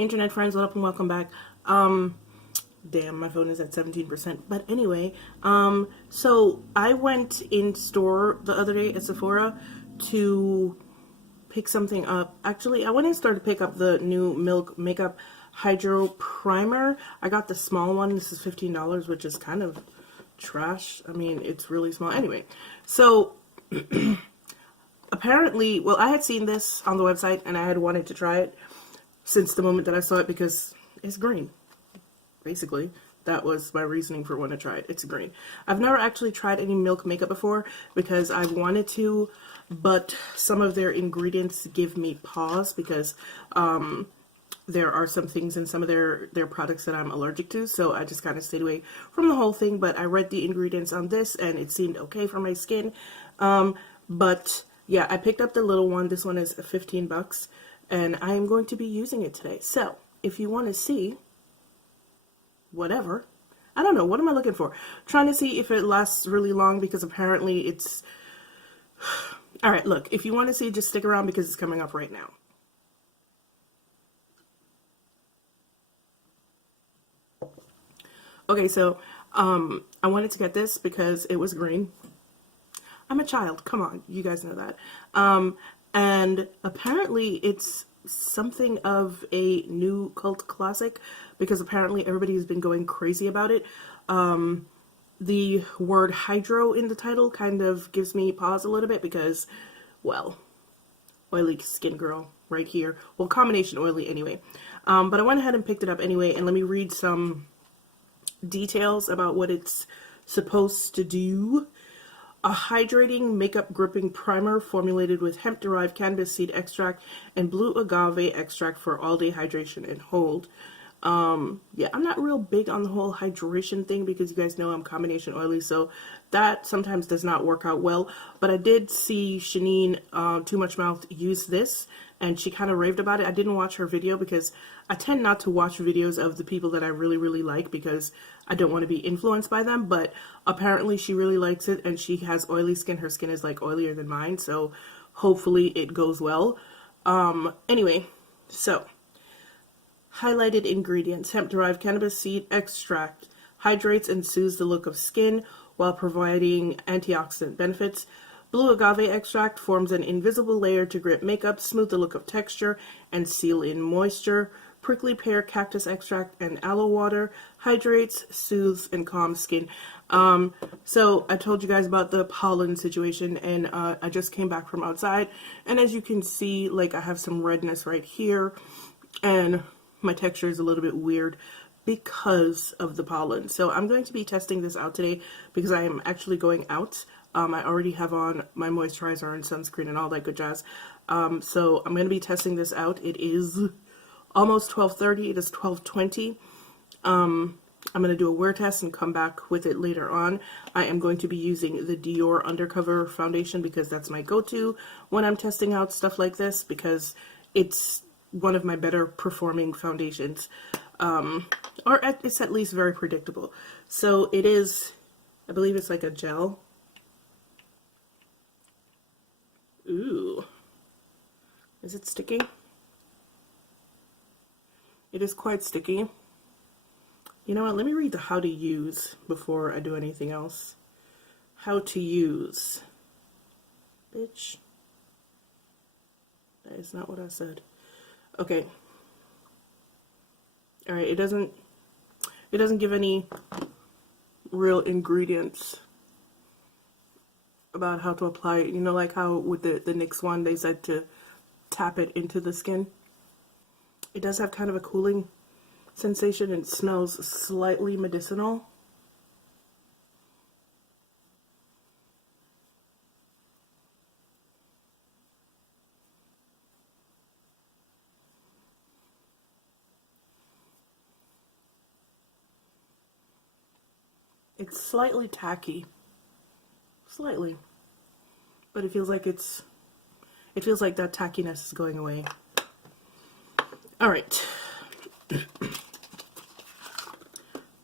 internet friends, what up and welcome back. Damn, my phone is at 17%. But anyway, so I went in store the other day at Sephora to pick something up. Actually, I went in store to pick up the new Milk Makeup Hydro Primer. I got the small one. This is $15, which is kind of trash. I mean, it's really small. Anyway, so apparently, well, I had seen this on the website and I had wanted to try it since the moment that I saw it because it's green. Basically, that was my reasoning for wanting to try it. It's green. I've never actually tried any Milk makeup before because I've wanted to, but some of their ingredients give me pause because there are some things in some of their products that I'm allergic to, so I just kind of stayed away from the whole thing. But I read the ingredients on this and it seemed okay for my skin. But yeah, I picked up the little one. This one is 15 bucks and I am going to be using it today. So if you want to see whatever, I don't know, what am I looking for? Trying to see if it lasts really long because apparently it's all right. Look, if you want to see, just stick around because it's coming up right now. Okay, so I wanted to get this because it was green. I'm a child, come on, you guys know that. And apparently it's something of a new cult classic because apparently everybody has been going crazy about it. The word hydro in the title kind of gives me pause a little bit because, well, oily skin girl right here. Well, combination oily anyway. But I went ahead and picked it up anyway, and let me read some details about what it's supposed to do. A hydrating makeup gripping primer formulated with hemp-derived cannabis seed extract and blue agave extract for all-day hydration and hold. Yeah, I'm not real big on the whole hydration thing because you guys know I'm combination oily, so that sometimes does not work out well. But I did see Shanine, Too Much Mouth, use this, and she kind of raved about it. I didn't watch her video because I tend not to watch videos of the people that I really, really like because I don't want to be influenced by them, but apparently she really likes it and she has oily skin. Her skin is like oilier than mine, so hopefully it goes well. Anyway, so highlighted ingredients: hemp-derived cannabis seed extract hydrates and soothes the look of skin while providing antioxidant benefits. Blue agave extract forms an invisible layer to grip makeup, smooth the look of texture, and seal in moisture. Prickly pear cactus extract and aloe water hydrates, soothes, and calms skin. So I told you guys about the pollen situation, and I just came back from outside, and as you can see, like, I have some redness right here, and my texture is a little bit weird because of the pollen. So I'm going to be testing this out today because I am actually going out. I already have on my moisturizer and sunscreen and all that good jazz. So I'm going to be testing this out. It is almost 12:30. It is 12:20. I'm going to do a wear test and come back with it later on. I am going to be using the Dior Undercover foundation because that's my go-to when I'm testing out stuff like this because it's one of my better performing foundations. Or it's at least very predictable. So it is, I believe it's like a gel. Ooh. Is it sticky? It is quite sticky. You know what? Let me read the how to use before I do anything else. How to use. Bitch. That is not what I said. Okay. Alright, it doesn't give any real ingredients about how to apply it. You know, like how with the NYX one, they said to tap it into the skin. It does have kind of a cooling sensation and it smells slightly medicinal. It's slightly tacky. Slightly. But it feels like that tackiness is going away. Alright.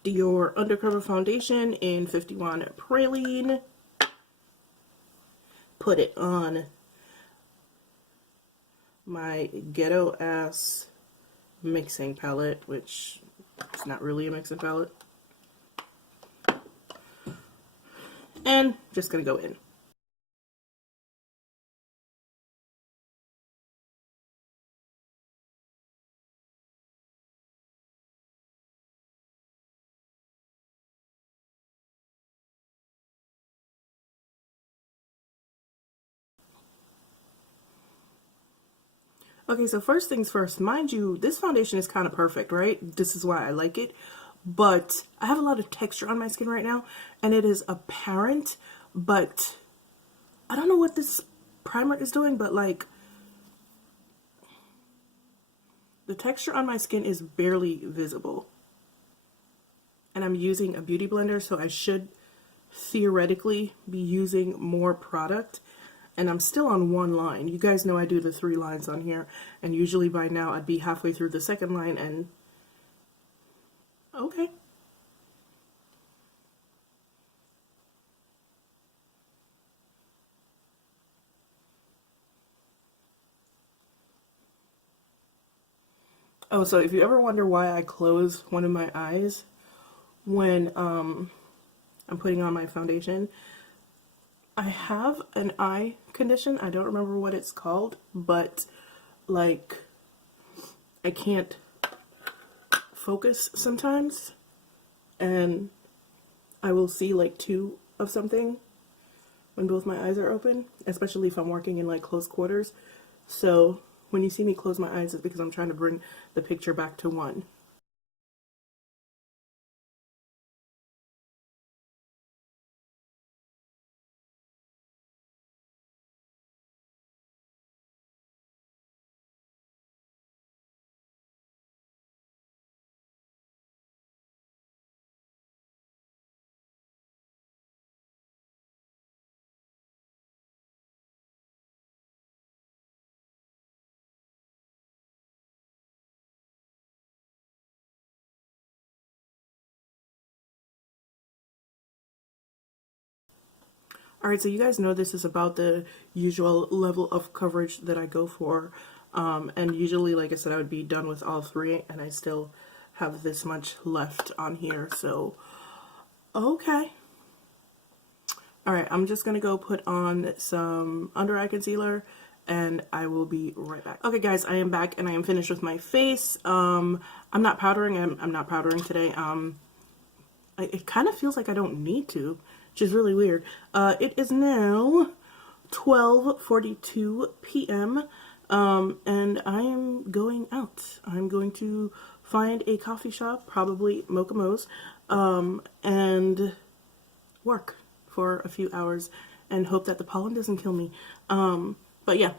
Dior Undercover Foundation in 51 Praline. Put it on my ghetto ass mixing palette, which is not really a mixing palette. And just gonna go in. Okay, so first things first, mind you, this foundation is kind of perfect, right? This is why I like it. But I have a lot of texture on my skin right now, and it is apparent, but I don't know what this primer is doing, but like, the texture on my skin is barely visible. And I'm using a beauty blender, so I should theoretically be using more product. And I'm still on one line. You guys know I do the 3 lines on here, and usually by now I'd be halfway through the second line and okay. Oh, so if you ever wonder why I close one of my eyes when I'm putting on my foundation, I have an eye condition. I don't remember what it's called, but like I can't focus sometimes, and I will see like 2 of something when both my eyes are open, especially if I'm working in like close quarters. So when you see me close my eyes, it's because I'm trying to bring the picture back to 1. Alright, so you guys know this is about the usual level of coverage that I go for. And usually, like I said, I would be done with all 3, and I still have this much left on here. So, okay. Alright, I'm just going to go put on some under eye concealer, and I will be right back. Okay guys, I am back, and I am finished with my face. I'm not powdering. I'm not powdering today. It kind of feels like I don't need to, which is really weird. It is now 12:42 p.m. And I am going out. I'm going to find a coffee shop, probably Mocha Mo's, and work for a few hours and hope that the pollen doesn't kill me. But yeah,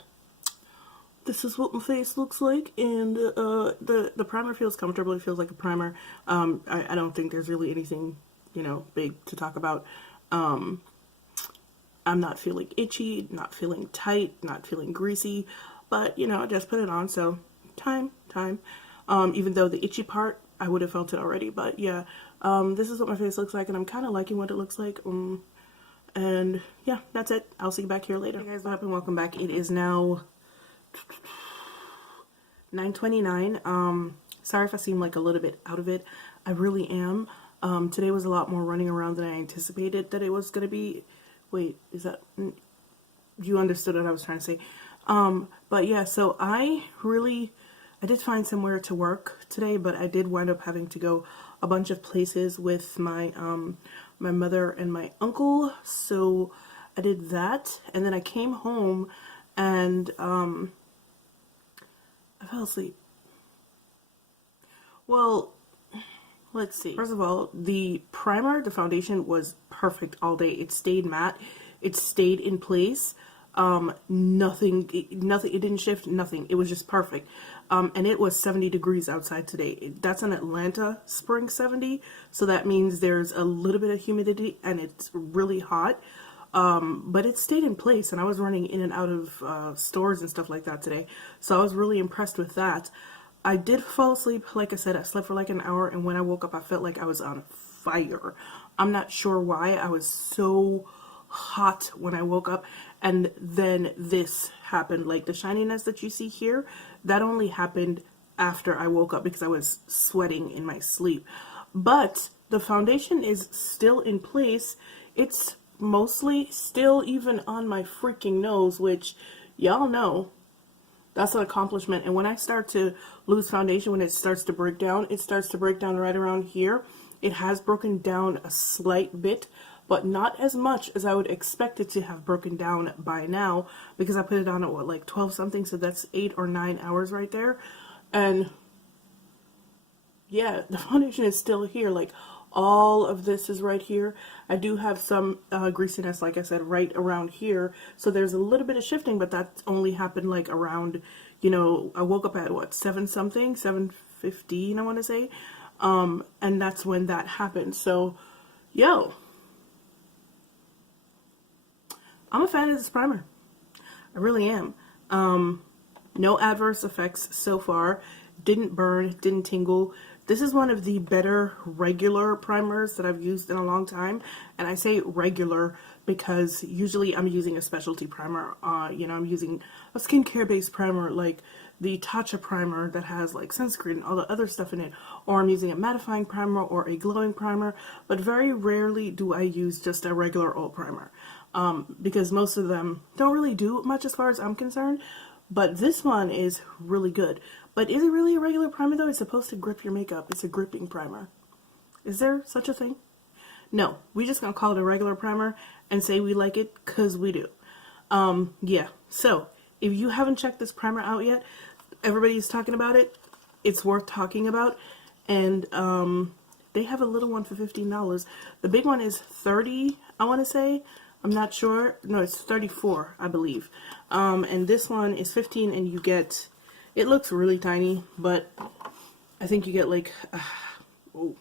this is what my face looks like, and the primer feels comfortable. It feels like a primer. I don't think there's really anything, you know, big to talk about. I'm not feeling itchy, not feeling tight, not feeling greasy, but, you know, I just put it on, so time. Even though the itchy part, I would have felt it already, but yeah, this is what my face looks like, and I'm kind of liking what it looks like. And yeah, that's it. I'll see you back here later. Hey guys, welcome back. It is now 9:29. Sorry if I seem like a little bit out of it. I really am. Today was a lot more running around than I anticipated that it was going to be. Wait, is that... You understood what I was trying to say. But yeah, so I did find somewhere to work today, but I did wind up having to go a bunch of places with my my mother and my uncle. So I did that, and then I came home and I fell asleep. Well, let's see. First of all, the primer, the foundation was perfect all day. It stayed matte. It stayed in place. Nothing, it didn't shift, nothing. It was just perfect. And it was 70 degrees outside today. That's an Atlanta spring 70. So that means there's a little bit of humidity and it's really hot. But it stayed in place, and I was running in and out of stores and stuff like that today. So I was really impressed with that. I did fall asleep. Like I said, I slept for like an hour, and when I woke up, I felt like I was on fire. I'm not sure why. I was so hot when I woke up, and then this happened. Like the shininess that you see here, that only happened after I woke up because I was sweating in my sleep. But the foundation is still in place. It's mostly still even on my freaking nose, which y'all know that's an accomplishment. And when I start to lose foundation, when it starts to break down, it starts to break down right around here. It has broken down a slight bit, but not as much as I would expect it to have broken down by now, because I put it on at what, like 12 something, so that's 8 or 9 hours right there. And yeah, the foundation is still here. Like, all of this is right here. I do have some greasiness, like I said, right around here. So there's a little bit of shifting, but that only happened like around, you know, I woke up at what, 7 something, 7:15, I want to say. And that's when that happened. So, yo, I'm a fan of this primer. I really am. No adverse effects so far. Didn't burn, didn't tingle. This is one of the better regular primers that I've used in a long time. And I say regular because usually I'm using a specialty primer. You know, I'm using a skincare based primer like the Tatcha primer that has like sunscreen and all the other stuff in it. Or I'm using a mattifying primer or a glowing primer. But very rarely do I use just a regular old primer. Because most of them don't really do much as far as I'm concerned. But this one is really good. But is it really a regular primer though? It's supposed to grip your makeup. It's a gripping primer. Is there such a thing? No, we're just gonna call it a regular primer and say we like it because we do. Yeah, so if you haven't checked this primer out yet, everybody's talking about it. It's worth talking about. And they have a little one for $15. The big one is $30, I want to say. I'm not sure. No, it's $34, I believe. And this one is $15, and you get, it looks really tiny, but I think you get like, you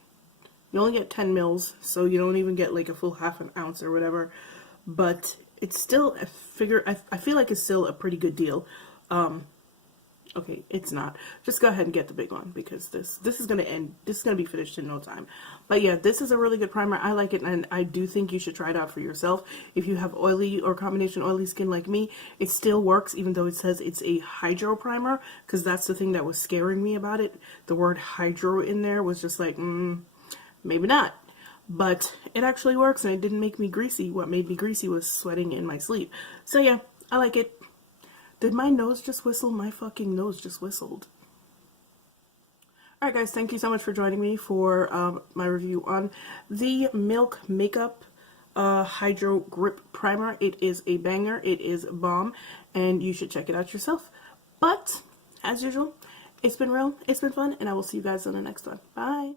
only get 10 mils, so you don't even get like a full half an ounce or whatever. But it's still, I feel like it's still a pretty good deal. Okay, it's not. Just go ahead and get the big one because this is going to end. This is going to be finished in no time. But yeah, this is a really good primer. I like it, and I do think you should try it out for yourself. If you have oily or combination oily skin like me, it still works even though it says it's a hydro primer, because that's the thing that was scaring me about it. The word hydro in there was just like, maybe not. But it actually works, and it didn't make me greasy. What made me greasy was sweating in my sleep. So yeah, I like it. Did my nose just whistle? My fucking nose just whistled. Alright guys, thank you so much for joining me for my review on the Milk Makeup Hydro Grip Primer. It is a banger. It is bomb. And you should check it out yourself. But, as usual, it's been real, it's been fun, and I will see you guys on the next one. Bye!